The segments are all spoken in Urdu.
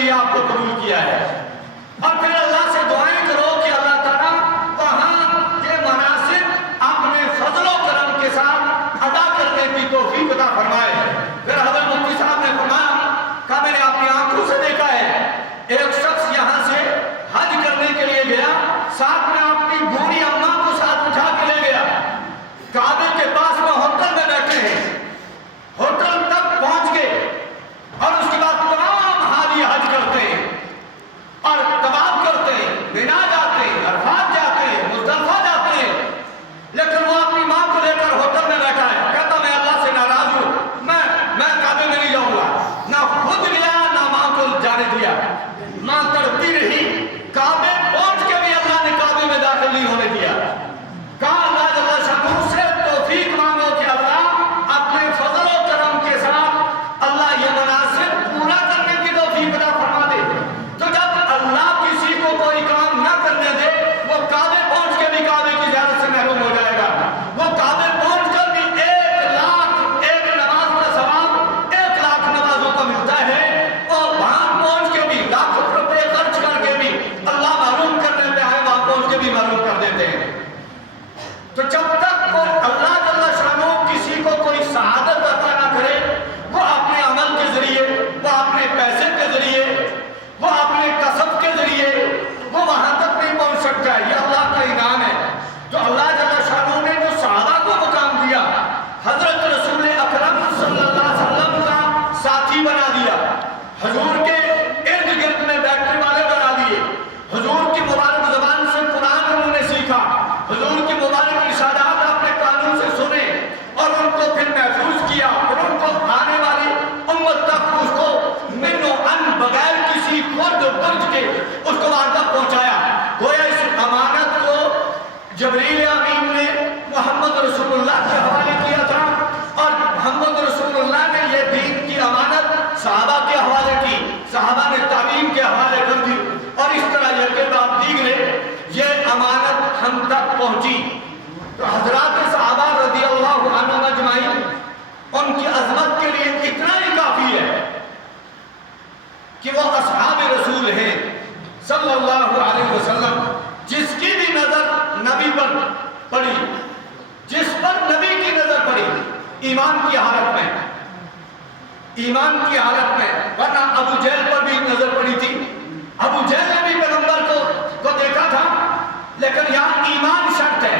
لیے آپ کو قبول کیا ہے. اور پھر اللہ سے دعائیں کرو کہ اللہ تعالیٰ وہاں یہ مناسب اپنے فضل و کرم کے ساتھ ادا کرنے کی توفیق عطا فرمائے. پھر حضرت مفتی صاحب نے فرمایا کہ میں نے اپنی آنکھوں سے دیکھا ہے ایک شخص یہاں سے حج کرنے کے لیے گیا, ساتھ میں اپنی بوڑھی اماں کو ساتھ اٹھا کے لے گیا. کعبے کے پاس وہ ہوٹل میں بیٹھے ہیں, ہوٹل تک پہنچ گئے اور اس کے بعد تمام حاجی حج کرتے ہیں اور طواف کرتے ہیں, مینا جاتے ہیں, عرفات جاتے ہیں, مزدلفہ جاتے ہیں. لیکن وہ اپنی ماں کو لے کر ہوٹل میں بیٹھا ہے, کہتا میں اللہ سے ناراض ہوں, میں کعبے میں نہیں جاؤں گا. نہ خود گیا نہ ماں کو جانے دیا. ماں تڑپتی رہی, کعبے پہنچ کے بھی اللہ نے کعبے میں داخل نہیں ہونے دیا. کہا اللہ جل شانہ سے توفیق مانگو کہ اللہ اپنے فضل و کرم کے ساتھ اللہ یہ مناسب پورا کرنے کی توفیق عطا فرما دے. تو جب اللہ کسی کو کوئی کام نہ کرنے دے, وہ کعبے پہنچ کے بھی کعبے کی زیارت سے محروم ہو جائے گا. وہ کعبے پہنچ کر بھی 1,00,000 نماز کا ثواب 1,00,000 نمازوں کا ملتا ہے, اور وہاں پہنچ کے بھی لاکھوں روپے خرچ کر کے بھی اللہ محروم کرنے پہ آئے, وہاں پہنچ کے بھی محروم کر دیتے ہیں. تو جب تک وہ اللہ جل شانہ کسی کو کوئی سعادت عطا نہ کرے, وہ اپنے عمل کے ذریعے, وہ اپنے پیسے کے ذریعے, وہ اپنے کسب کے ذریعے وہ وہاں تک نہیں پہنچ سکتا ہے. یہ اللہ کا انعام ہے. تو اللہ جل شانہ نے جو صحابہ کو مقام دیا, حضرت رسول اکرم صلی اللہ علیہ وسلم کا ساتھی بنا دیا, حضور کے ارد گرد میں بیٹھنے والے بنا دیے, حضور کی مبارک زبان سے قرآن انہوں نے سیکھا, حضور کی مبارک ارشادات اپنے کانوں سے سنے اور ان کو پھر محفوظ کیا, اور ان کو آنے والی امت تک اس کو من و ان بغیر کسی خرد برج کے اس کو وہاں تک پہنچایا. گویا اس امانت کو جبریل امین نے محمد رسول اللہ کے حوالے کیا تھا, اور محمد رسول اللہ نے یہ دین کی امانت صحابہ کے حوالے کی, صحابہ نے تعلیم کے حوالے کر دی, اور اس طرح یہ کہ بعد دیگرے یہ امانت ہم تک پہنچی. تو حضرات صحابہ رضی اللہ عنہم اجمعین, ان کی عظمت کے لیے اتنا ہی کافی ہے کہ وہ اصحاب رسول ہیں صلی اللہ علیہ وسلم. جس کی بھی نظر نبی پر پڑی, جس پر نبی کی نظر پڑی ایمان کی حالت میں, ایمان کی حالت میں, ورنہ ابو جہل پر بھی نظر پڑی تھی, ابو جہل نے بھی پیغمبر کو دیکھا تھا, لیکن یہاں ایمان شرط ہے.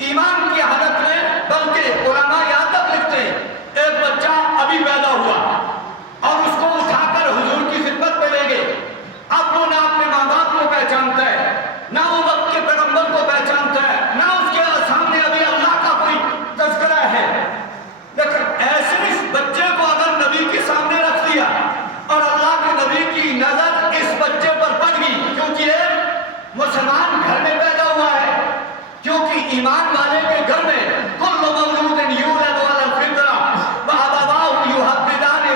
ایمان کی حالت میں, بلکہ علماء یہاں تک لکھتے ہیں ایک بچہ ابھی پیدا ہوا اور اس کو اٹھا کر حضور کی خدمت پہ لے گئے. اب وہ نہ اپنے ماں باپ کو پہچانتا ہے, نہ وہ وقت کے پیغمبر کو پہچانتا ہے, نہ اس کے سامنے ابھی اللہ کا کوئی تذکرہ ہے. لیکن ایسے اس بچے کو اگر نبی کے سامنے رکھ دیا اور اللہ کے نبی کی نظر اس بچے پر پڑ گئی, کیونکہ یہ مسلمان گھر میں پیدا ہوا ہے, کیونکہ ایمان والے کے گھر میں کل مولود یولد علی الفطرہ وابواہ یحودان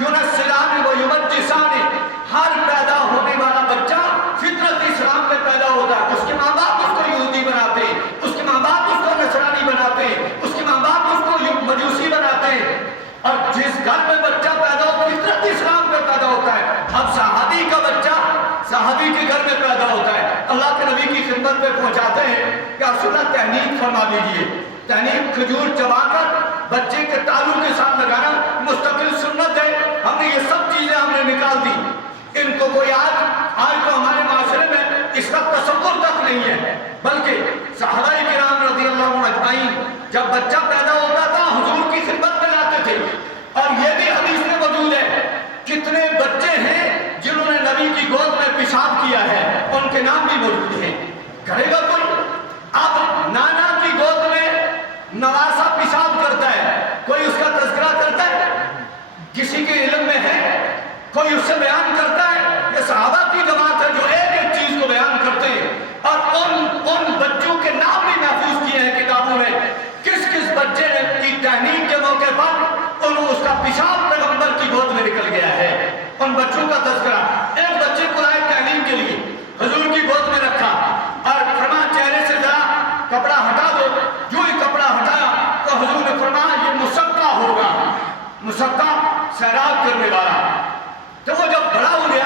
وینصران ویمجسان, ہر پیدا ہونے والا بچہ فطرت اسلام میں پیدا ہوتا ہے. اس کے ماں باپ اس کو یہودی بناتے ہیں, اس کے ماں باپ اس کو نصرانی بناتے ہیں, اس کے ماں باپ اس کو مجوسی بناتے ہیں. اور جس گھر میں بچہ پیدا ہو فطرت اسلام میں پیدا ہوتا ہے. اب صحابی کا بچہ صحابی کے گھر میں پیدا ہوتا ہے, اللہ کے نبی کی خدمت پہ پہنچاتے ہیں کہ آپ سنت تحنیک فرما دیجئے. تحنیک کھجور چبا کر بچے کے تالو کے ساتھ لگانا مستقل سنت ہے. ہم نے یہ سب چیزیں ہم نے نکال دی. ان کو کوئی آج تو ہمارے معاشرے میں اس کا تصور تک نہیں ہے, بلکہ صحابہ کرام رضی اللہ عنہم اجمعین جب بچہ پیدا ہوتا تھا حضور کی خدمت میں لاتے تھے. اور یہ بھی حدیث میں موجود ہے کتنے بچے ہیں جنہوں نے نبی کی گود میں پیشاب کیا ہے, ان کے نام بھی موجود ہیں. کرے گا کوئی؟ اب نانا کی گود میں نواسا پیشاب کرتا ہے, کوئی اس کا تذکرہ کرتا ہے؟ کسی کے علم میں ہے کوئی اس سے بیان کرتا ہے؟ یہ صحابہ کی جماعت ہے جو ایک ایک چیز کو بیان کرتے ہیں, اور ان بچوں کے نام بھی محفوظ کیے ہیں کتابوں میں. کس کس بچے کی تحنیک کے موقع پر اس کا پیشاب پیغمبر کی گود میں نکل گیا ہے, ان بچوں کا تذکرہ. ایک بچے کو آئے تعلیم کے لیے حضور کی گود میں رکھا اور فرمایا چہرے سے ذرا کپڑا ہٹا دو. جو ہی کپڑا ہٹایا تو حضور نے فرمایا یہ مسقہ ہوگا, مسقہ سیراب کرنے والا. تو وہ جب بڑا ہو گیا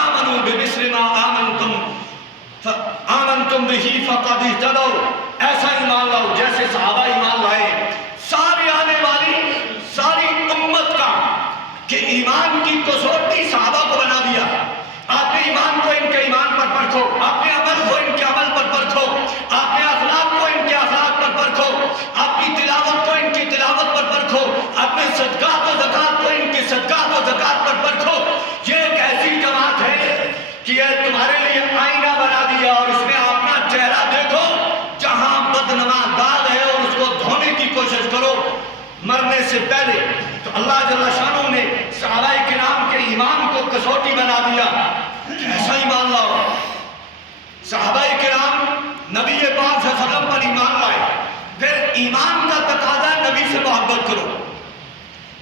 آمنوا بمثل ما آمنتم به فقد اهتدوا، ایسا ایمان لاؤ جیسے صحابہ ایمان لائے. ساری آنے والی ساری امت کا کہ ایمان کی کسوٹی صحابہ کو بنا دیا. آپ نے ایمان کو ان کے ایمان پر پرکھو، آپ نے عمل کو ان کے عمل پر پرکھو، آپ نے اخلاق کو ان کے اخلاق پر پرکھو، آپ کی تلاوت کو ان کی تلاوت پر پرکھو، اپنے صدقات و زکات کو ان کی صدقات و زکات پر پرکھو. یہ ایک ایسی جماعت ہے کہ یہ تمہارے لیے آئینہ بنا دیا اور اس میں اپنا چہرہ دیکھو، جہاں بدنما داغ ہے اور اس کو دھونے کی کوشش کرو مرنے سے پہلے. تو اللہ جل شانہ نے صحابہ کرام کے ایمان کو کسوٹی بنا دیا. ایسا ایمان لاؤ. صحابہ کرام نبی پاک صلی اللہ علیہ وسلم پر ایمان لائے. پھر ایمان کا تقاضا نبی سے محبت کرو.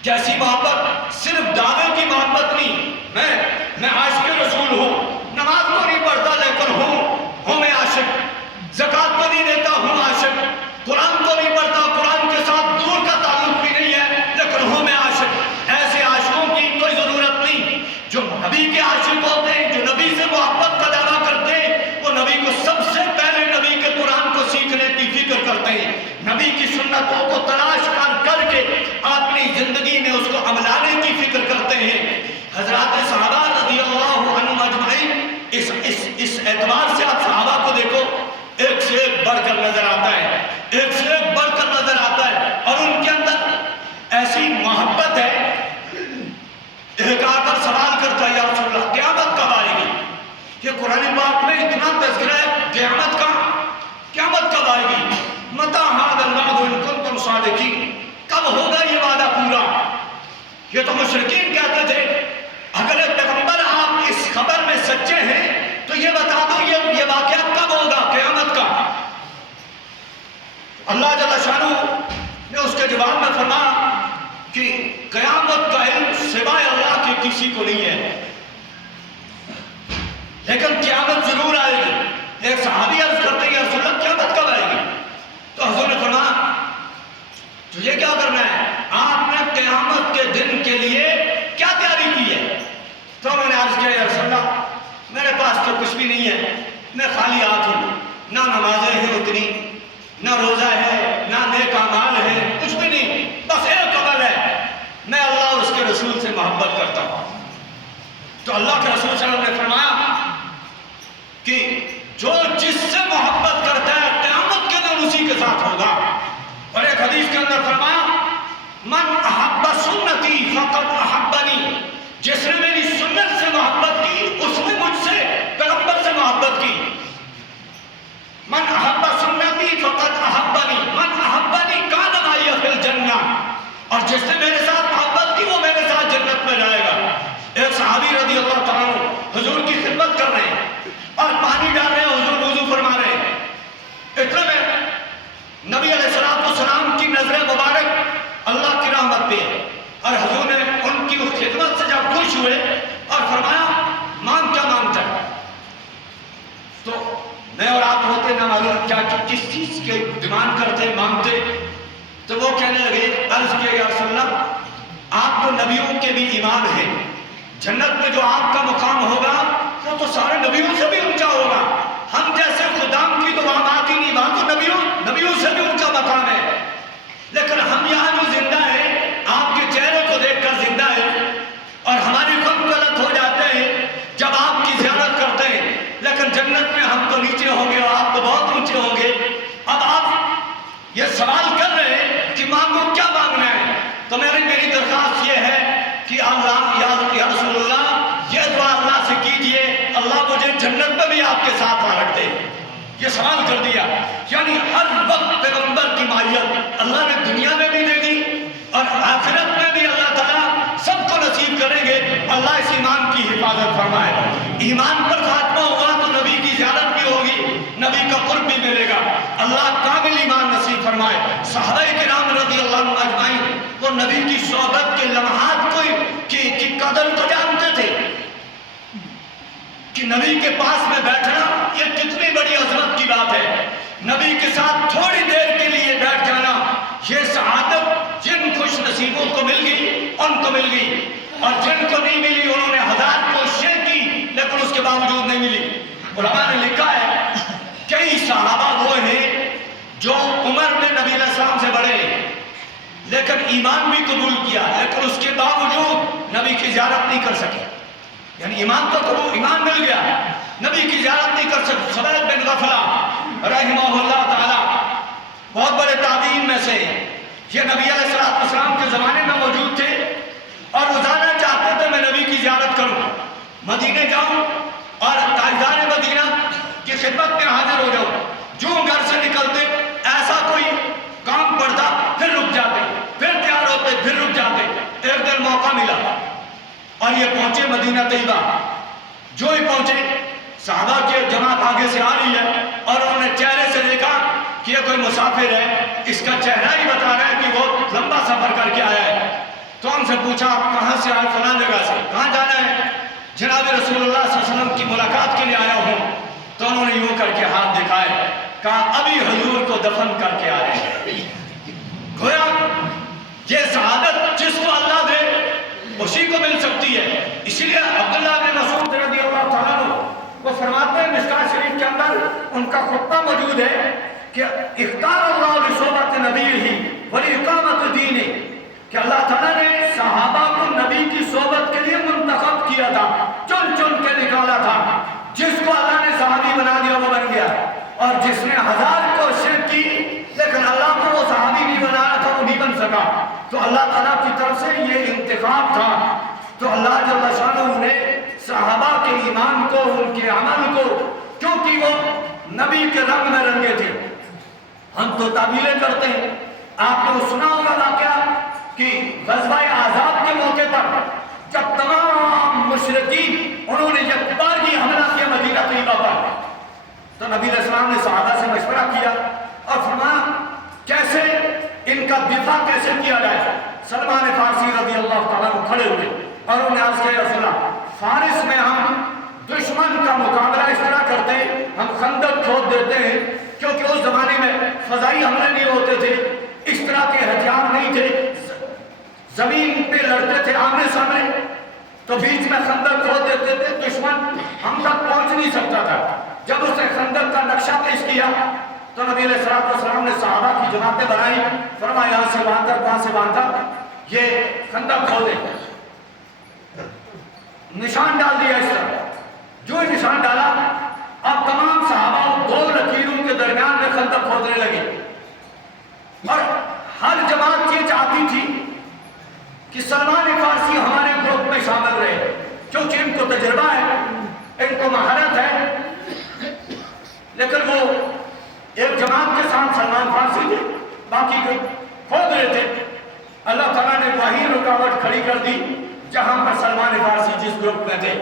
کیسی محبت؟ صرف دعوے کی محبت نہیں. میں عاشق رسول ہوں، نماز تو نہیں پڑھتا لیکن ہوں میں عاشق، زکات تو نہیں دیتا ہوں عاشق، قرآن تو نہیں پڑھتا، قرآن کے ساتھ دور کا تعلق بھی نہیں ہے لیکن ہوں میں عاشق. ایسے عاشقوں کی کوئی ضرورت نہیں. جو نبی کے عاشق ہوتے ہیں، جو نبی سے محبت کا دعویٰ کرتے ہیں، وہ نبی کو سب سے پہلے نبی کے قرآن کو سیکھنے کی فکر کرتے ہیں، نبی کی سنتوں کو تلاش کر کے اپنی زندگی میں اس کو عملانے کی فکر کرتے ہیں. حضرات صحابہ رضی اللہ عنہم اجمعین، اس اعتبار سے آپ صحابہ کو دیکھو، ایک سے ایک بڑھ کر نظر آتا ہے، ایک سے ایک بڑھ کر نظر آتا ہے، اور ان کے اندر ایسی محبت ہے. ایک آ کر سوال کرتا ہے، یا رسول اللہ قیامت کب آئے گی؟ یہ قرآن پاک میں اتنا تذکرہ ہے قیامت کا، قیامت کب آئے گی؟ متى هذا الوعد ان کنتم صادقین، کب ہوگا یہ وعدہ پورا؟ یہ تو مشرکین کہتے تھے اگر ایک پیغمبر آپ اس خبر میں سچے ہیں تو یہ بتا دو یہ واقعہ کب ہوگا قیامت کا. اللہ جل شانہ نے اس کے جواب میں فرمایا کہ قیامت کا علم سوائے اللہ کے کسی کو نہیں ہے، لیکن قیامت ضرور آئے گی. ایک صحابی عرض کرتے ہیں، یا رسول اللہ قیامت کب آئے گی؟ تو حضور نے فرمایا تجھے کیا کرنا ہے؟ آپ نے قیامت کے دن کے لیے کیا تیاری کی ہے؟ تو میں نے عرض کیا، یا رسول اللہ میرے پاس تو کچھ بھی نہیں ہے، میں خالی ہاتھ ہوں، نہ نمازیں ہیں اتنی، نہ روزہ ہے، نہ نیک اعمال ہے، کچھ بھی نہیں، بس ایک عمل ہے، میں اللہ اور اس کے رسول سے محبت کرتا ہوں. تو اللہ کے رسول صلی اللہ علیہ وسلم نے فرمایا کہ جو جس سے محبت کرتا ہے قیامت کے دن اسی کے ساتھ ہوگا. اور ایک حدیث کے اندر فرمایا من احب سنتی فقد احبنی، جس نے میری سنت سے محبت کی اس نے مجھ سے پیغمبر سے محبت کی. من احب سنتی فقد احبنی من احبنی کان معی فی الجنہ، اور جس نے میرے ساتھ محبت کی وہ میرے ساتھ جنت میں جائے گا. ایک صحابی رضی اللہ تعالیٰ عنہ حضور کی خدمت کر رہے ہیں اور پانی ڈال رہے ہیں، حضور وضو فرما رہے ہیں. اتنے میں نبی علیہ السلام کی نظر مبارک اللہ کی رحمت پہ ہے، اور حضور نے ان کی اس خدمت سے جب خوش ہوئے اور فرمایا مانگ کیا مانگتا ہے؟ تو میں اور آپ ہوتے نہ معلوم کیا کس چیز کے ڈیمانڈ کرتے مانگتے. تو وہ کہنے لگے، عرض کیا یا رسول اللہ آپ تو نبیوں کے بھی امام ہیں، جنت میں جو آپ کا مقام ہوگا وہ تو سارے نبیوں سے بھی اونچا ہوگا. ہم جیسے خدام کی تو وہاں بات ہی نہیں، وہاں تو نبیوں سے بھی اونچا مقام ہے، لیکن ہم یہاں جو زندہ ہیں آپ کے چہرے کو دیکھ کر زندہ ہیں، اور ہماری خود غلط ہو جاتے ہیں جب آپ کی زیارت کرتے ہیں، لیکن جنت میں ہم تو نیچے ہوں گے اور آپ تو بہت اونچے ہوں گے. اب آپ یہ سوال کر رہے ہیں کہ مانگو، کیا مانگنا ہے؟ تو میری درخواست یہ ہے کہ اللہ یا رسول اللہ یہ دعا اللہ سے کیجئے اللہ مجھے جنت میں بھی آپ کے ساتھ رکھ دے. یہ سوال کر دیا، یعنی ہر وقت پیغمبر کی معیت اللہ نے دنیا میں بھی دے دی اور آخرت میں بھی اللہ تعالیٰ سب کو نصیب کریں گے. اللہ اس ایمان کی حفاظت فرمائے. ایمان پر خاتمہ ہوا تو نبی کی زیارت بھی ہوگی، نبی کا قرب بھی ملے گا. اللہ کامل ایمان نصیب فرمائے. صحابہ کرام رضی اللہ عنہم اجمعین وہ نبی کی صحبت کے لمحات کی قدر کو جانتے تھے کہ نبی کے پاس میں بیٹھنا یہ کتنی بڑی عظمت کی بات ہے. نبی کے ساتھ تھوڑی دیر کے لیے بیٹھ جانا یہ سعادت جن خوش نصیبوں کو مل گئی ان کو مل گئی، اور جن کو نہیں ملی انہوں نے ہزار کوششیں کی لیکن باوجود نہیں ملی. علماء نے لکھا ہے کئی صحابہ وہ ہیں جو عمر میں نبی علیہ السلام سے بڑے لیکن ایمان بھی قبول کیا لیکن اس کے باوجود نبی کی زیارت نہیں کر سکے. یعنی ایمان تو قبول، ایمان مل گیا، نبی کی زیارت نہیں کر سکے. سوید بن غفلہ رحمہ اللہ تعالی بہت بڑے تابعین میں سے، یہ نبی علیہ السلام کے زمانے میں موجود تھے اور وہ جانا چاہتے تھے میں نبی کی زیارت کروں، مدینے جاؤں اور تاجدار مدینہ کی خدمت میں حاضر ہو جاؤں. جو گھر سے نکلتے ایسا کوئی کام پڑتا پھر رک جاتے، پھر تیار ہوتے پھر رک جاتے. ایک دن موقع ملا اور یہ پہنچے مدینہ طیبہ. جو ہی پہنچے صحابہ کی جماعت آگے سے آ رہی ہے اور انہوں نے چہرے سے دیکھا کہ یہ کوئی مسافر ہے، اس کا چہرہ ہی بتا رہا ہے کہ وہ لمبا سفر کر کے آیا ہے. تو ان سے پوچھا آپ کہاں سے آئے؟ فلاں جگہ سے. کہاں جانا ہے؟ جناب رسول اللہ صلی اللہ علیہ وسلم کی ملاقات کے لیے آیا ہوں. تو انہوں نے یوں کر کے ہاتھ دکھائے، کہا ابھی حضور کو دفن کر کے آ رہے ہیں. گویا یہ سعادت جس کو اللہ دے اسی کو مل سکتی ہے. اسی لیے عبداللہ بن مسعود رضی اللہ تعالیٰ عنہ وہ فرماتے ہیں مشکوٰۃ شریف کے اندر ان کا خطبہ موجود ہے کہ اختار اللہ لصحبۃ نبیہ ولاقامۃ دینہ، کہ اللہ تعالیٰ نے صحابہ کو نبی کی صحبت کے لیے منتخب کیا تھا، چن چن کے نکالا تھا. جس کو اللہ نے صحابی بنا دیا وہ بن گیا، اور جس نے 1000 کوششیں کی لیکن اللہ کو وہ صحابی نہیں بنایا تھا وہ نہیں بن سکا. تو اللہ تعالیٰ کی طرف سے یہ انتخاب تھا. تو اللہ جل شانہ نے صحابہ کے ایمان کو، ان کے عمل کو، کیونکہ وہ نبی کے رنگ میں رنگے تھے. ہم تو تعبیریں کرتے ہیں. آپ نے وہ سنا ہوگا واقعہ کہ غزوہ احزاب کے موقع پر جب تمام مشرکین انہوں نے جب بارگی حملہ کیا مدینہ طیبہ پر، تو نبی علیہ السلام نے صحابہ سے مشورہ کیا اور فرمایا کیسے ان کا دفاع کیسے کیا جائے. سلمان فارسی رضی اللہ تعالیٰ عنہ کھڑے ہوئے اور انہوں نے عرض کیا رسول اللہ، فارس میں ہم دشمن کا مقابلہ اس طرح کرتے ہیں، ہم خندق کھود دیتے ہیں، کیونکہ اس زمانے میں فضائی حملے نہیں ہوتے تھے، اس طرح کے ہتھیار نہیں تھے، زمین پہ لڑتے تھے آمنے سامنے، تو بیچ میں خندق کھود دیتے تھے، دشمن ہم تک پہنچ نہیں سکتا تھا. جب اس نے خندق کا نقشہ پیش کیا تو نبی علیہ السلام نے صحابہ کی جماعتیں بنائی، فرمایا یہاں سے وہاں تک، وہاں سے وہاں تک یہ خندق کھودے. نشان ڈال دیا اس طرح. جو نشان ڈالا اب تمام صحابہ 2 لکیروں کے درمیان میں خندق کھودنے لگے. اور ہر جماعت یہ چاہتی تھی کہ سلمان فارسی ہمارے گروپ میں شامل رہے، کیونکہ ان کو تجربہ ہے، ان کو مہارت ہے. لیکن وہ ایک جماعت کے ساتھ سلمان فارسی تھے، باقی کو کھود رہے تھے. اللہ تعالیٰ نے وہی رکاوٹ کھڑی کر دی جہاں پر سلمان فارسی جس گروپ میں تھے،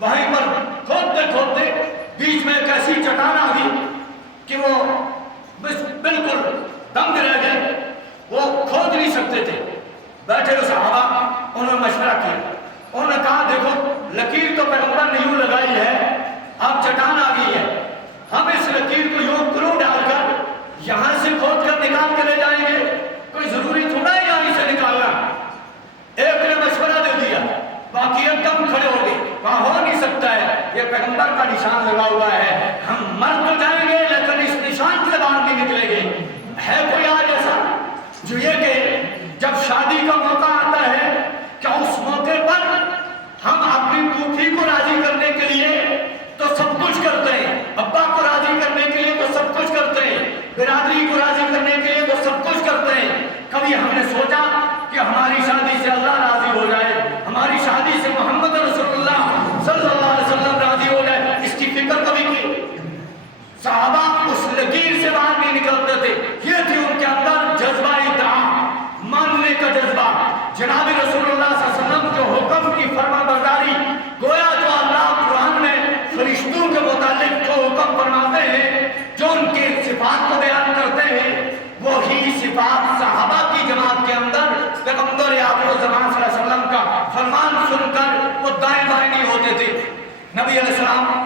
وہیں پر کھودتے کھودتے بیچ میں ایک ایسی چٹان آ گئی کہ وہ بالکل دنگ رہ گئے، وہ کھود نہیں سکتے تھے. بیٹھے ہوئے صحابہ انہوں نے مشورہ کیا، انہوں نے کہا دیکھو لکیر تو پیغمبر نے یوں لگائی ہے، اب چٹان آ گئی ہے، ہم اس لکیر کو یوں کرو ڈال کر یہاں سے کھود کر نکال کے لے جائیں گے، کوئی ضروری تھوڑا ہے یہاں سے نکالنا. ایک نے مشورہ دے دیا، باقی ایک دم کھڑے ہو گئے، وہاں ہو نہیں سکتا ہے، یہ پیغمبر کا نشان لگا ہوا ہے، ہم مر تو جائیں گے لیکن اس نشان سے باہر نہیں نکلیں گے. ہے کوئی آج ایسا جو یہ کہ جب شادی کا موقع آتا ہے کیا اس موقع پر ہم اپنی پوپھی کو راضی کرنے کے لیے تو سب کچھ کرتے ہیں، ابا کو راضی کرنے کے لیے تو سب کچھ کرتے ہیں، برادری کو راضی کرنے کے لیے تو سب کچھ کرتے ہیں. کبھی ہم نے سوچا کہ ہماری شادی سے اللہ راضی ہو جائے، ہماری شادی سے محمد رسول اللہ صلی اللہ علیہ وسلم راضی ہو جائے، اس کی فکر کبھی کی؟ صحابہ اس لکیر سے باہر نہیں نکلتے تھے. یہ تھی ان کے اندر جذبہ اطاعت، ماننے کا جذبہ. جناب رسول اللہ صلی اللہ علیہ وسلم کے حکم کی فرما برداری، گویا جو اللہ قرآن میں فرشتوں کے متعلق جو حکم فرماتے ہیں، جو ان کے صفات کو بیان کرتے ہیں، وہی صفات صحابہ کی جماعت کے اندر پیغمبر آخر الزمان صلی اللہ علیہ وسلم کا فرمان سن کر وہ دائیں بائیں نہیں ہوتے تھے. نبی علیہ السلام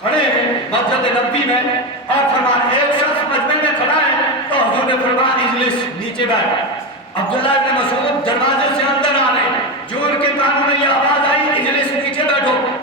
کھڑے ہیں مسجد نبوی میں اور فرمان، ایک شخص مجمع میں کھڑا ہے تو حضور نے فرمان اجلس، نیچے بیٹھ. عبداللہ بن مسعود دروازے سے اندر آ رہے، جو ان کے کانوں میں یہ آواز آئی اجلس، نیچے بیٹھو.